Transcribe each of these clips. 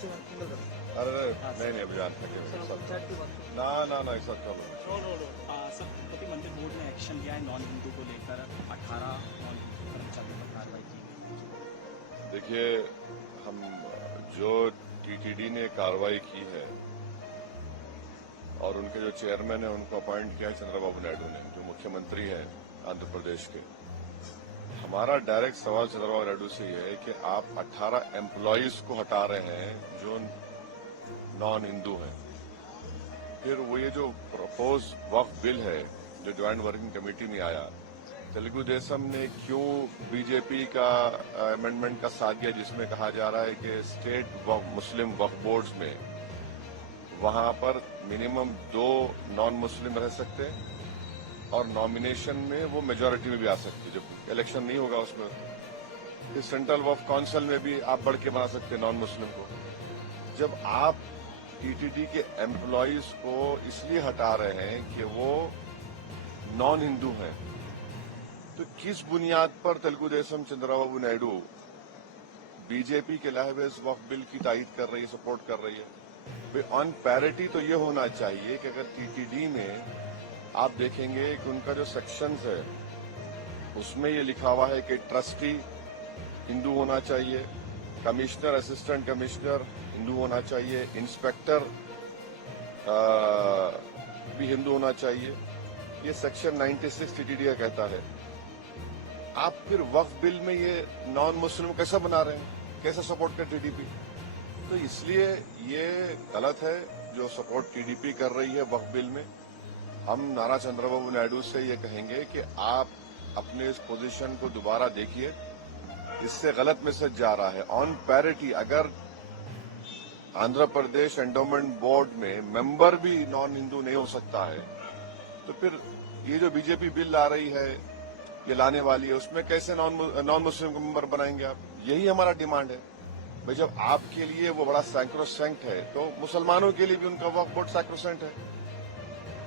अरे नहीं अभी जान थके ना ना ना ऐसा चलो सर तिरुपति मंदिर बोर्ड ने एक्शन लिया है नॉन हिंदू को लेकर 18 नॉन हिंदू कर्मचारियों पर कार्रवाई की गई। देखिए हम जो टीटीडी ने कार्रवाई की है और उनके जो चेयरमैन है उनको अपॉइंट किया है चंद्रबाबू नायडू ने, जो मुख्यमंत्री है आंध्र प्रदेश के। हमारा डायरेक्ट सवाल चंद्रबाबू नायडू से ये है कि आप 18 एम्प्लॉयज को हटा रहे हैं जो नॉन हिंदू हैं। फिर वो ये जो प्रपोज वक्फ बिल है जो ज्वाइंट वर्किंग कमेटी में आया, तेलुगु देशम ने क्यों बीजेपी का अमेंडमेंट का साथ दिया जिसमें कहा जा रहा है कि स्टेट मुस्लिम वक्फ बोर्ड्स में वहां पर मिनिमम 2 नॉन मुस्लिम रह सकते हैं और नॉमिनेशन में वो मेजोरिटी में भी आ सकती है। जब इलेक्शन नहीं होगा उसमें फिर सेंट्रल वक्फ काउंसिल में भी आप बढ़ के बना सकते हैं नॉन मुस्लिम को। जब आप टीटीडी के एम्प्लॉयज को इसलिए हटा रहे हैं कि वो नॉन हिंदू हैं, तो किस बुनियाद पर तेलुगु देशम चंद्रबाबू नायडू बीजेपी के लाए इस वक्फ बिल की तायद कर रही है, सपोर्ट कर रही है? ऑन पैरिटी तो ये होना चाहिए कि अगर टीटीडी में आप देखेंगे कि उनका जो सेक्शंस है उसमें ये लिखा हुआ है कि ट्रस्टी हिंदू होना चाहिए, कमिश्नर असिस्टेंट कमिश्नर हिंदू होना चाहिए, इंस्पेक्टर भी हिंदू होना चाहिए। ये सेक्शन 96 टीटीडी का कहता है। आप फिर वक्फ बिल में ये नॉन मुस्लिम कैसा बना रहे हैं, कैसे सपोर्ट कर टीडीपी? तो इसलिए ये गलत है जो सपोर्ट टीडीपी कर रही है वक्फ बिल में। हम नारा चंद्रबाबू नायडू से ये कहेंगे कि आप अपने इस पोजीशन को दोबारा देखिए, इससे गलत मैसेज जा रहा है। ऑन पैरिटी अगर आंध्र प्रदेश एंडोमेंट बोर्ड में मेंबर भी नॉन हिंदू नहीं हो सकता है, तो फिर ये जो बीजेपी बिल ला रही है, ये लाने वाली है, उसमें कैसे नॉन मुस्लिम को मेंबर बनाएंगे आप? यही हमारा डिमांड है भाई। जब आपके लिए वो बड़ा सैक्रोसेंट है तो मुसलमानों के लिए भी उनका वक्फ बोर्ड सैक्रोसेंट है।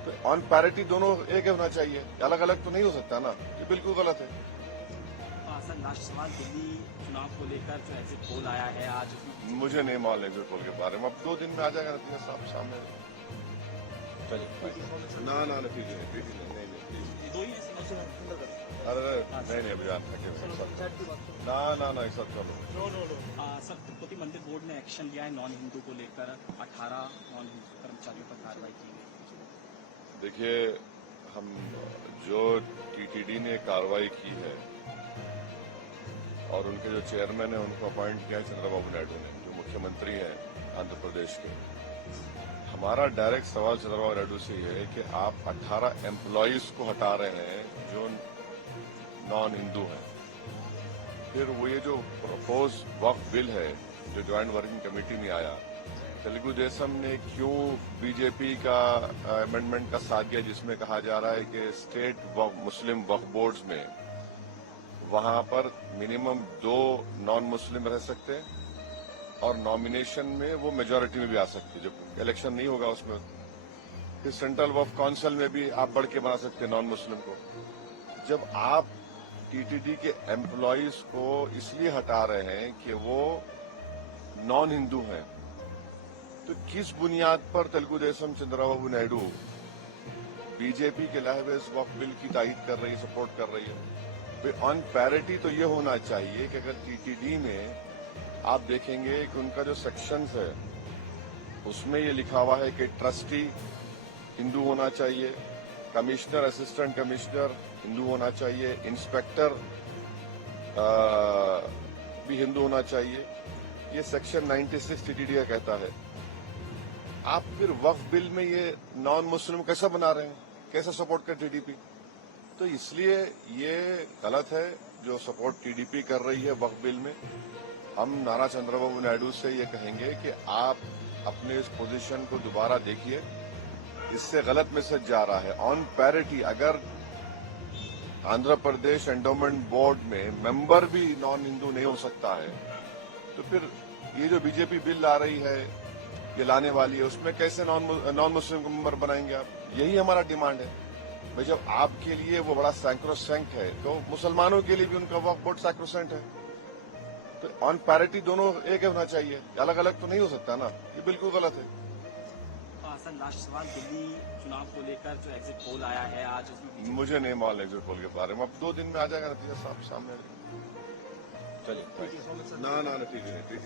तो ऑन पैरिटी दोनों एक होना चाहिए, अलग अलग तो नहीं हो सकता ना, ये बिल्कुल गलत है। सर लास्ट सवाल, दिल्ली चुनाव को लेकर जो एग्जिट पोल आया है आज, मुझे नहीं मालूम एग्जिट पोल के बारे में, अब 2 दिन में आ जाएगा नतीजा साहब सामने। चलिए ना ना नतीजे नहीं प्लीज। अरे नहीं अभी जान थके ना ना ना ऐसा चलो सर तिरुपति मंदिर बोर्ड ने एक्शन लिया है नॉन हिंदू को लेकर 18 नॉन हिंदू कर्मचारियों पर कार्रवाई की गई। देखिए हम जो टीटीडी ने कार्रवाई की है और उनके जो चेयरमैन है उनको अपॉइंट किया है चंद्रबाबू नायडू ने, जो मुख्यमंत्री है आंध्र प्रदेश के। हमारा डायरेक्ट सवाल चंद्रबाबू नायडू से ये है कि आप 18 एम्प्लॉयज को हटा रहे हैं जो नॉन हिंदू हैं। फिर वो ये जो प्रपोज वक्फ बिल है जो ज्वाइंट वर्किंग कमेटी में आया, तेलुगु देशम ने क्यों बीजेपी का अमेंडमेंट का साथ दिया जिसमें कहा जा रहा है कि स्टेट मुस्लिम वक्फ बोर्ड्स में वहां पर मिनिमम 2 नॉन मुस्लिम रह सकते हैं और नॉमिनेशन में वो मेजोरिटी में भी आ सकती है। जब इलेक्शन नहीं होगा उसमें फिर सेंट्रल वक्फ काउंसिल में भी आप बढ़ के बना सकते हैं नॉन मुस्लिम को। जब आप टीटीडी के एम्प्लॉयज को इसलिए हटा रहे हैं कि वो नॉन हिंदू हैं, तो किस बुनियाद पर तेलुगु देशम चंद्रबाबू नायडू बीजेपी के लाए इस वक्फ बिल की तायद कर रही है, सपोर्ट कर रही है? ऑन पैरिटी तो ये होना चाहिए कि अगर टीटीडी में आप देखेंगे कि उनका जो सेक्शंस है उसमें ये लिखा हुआ है कि ट्रस्टी हिंदू होना चाहिए, कमिश्नर असिस्टेंट कमिश्नर हिंदू होना चाहिए, इंस्पेक्टर भी हिंदू होना चाहिए। ये सेक्शन 96 टीटीडी का कहता है। आप फिर वक्फ बिल में ये नॉन मुस्लिम कैसा बना रहे हैं, कैसे सपोर्ट कर टीडीपी? तो इसलिए ये गलत है जो सपोर्ट टीडीपी कर रही है वक्फ बिल में। हम नारा चंद्रबाबू नायडू से ये कहेंगे कि आप अपने इस पोजीशन को दोबारा देखिए, इससे गलत मैसेज जा रहा है। ऑन पैरिटी अगर आंध्र प्रदेश एंडोमेंट बोर्ड में मेंबर भी नॉन हिंदू नहीं हो सकता है, तो फिर ये जो बीजेपी बिल ला रही है, ये लाने वाली है, उसमें कैसे नॉन मुस्लिम को मेंबर बनाएंगे आप? यही हमारा डिमांड है भाई। जब आपके लिए वो बड़ा सैक्रोसेंट है तो मुसलमानों के लिए भी उनका वक्फ बोर्ड सैक्रोसेंट है। तो ऑन पैरिटी दोनों एक होना चाहिए, अलग अलग तो नहीं हो सकता ना, ये बिल्कुल गलत है। सर लास्ट सवाल, दिल्ली चुनाव को लेकर जो एग्जिट पोल आया है आज, उसमें मुझे नहीं मालूम एग्जिट पोल के बारे में, अब 2 दिन में आ जाएगा नतीजा साफ सामने। चलिए, बीजेपी ना ठीक है, प्लीज।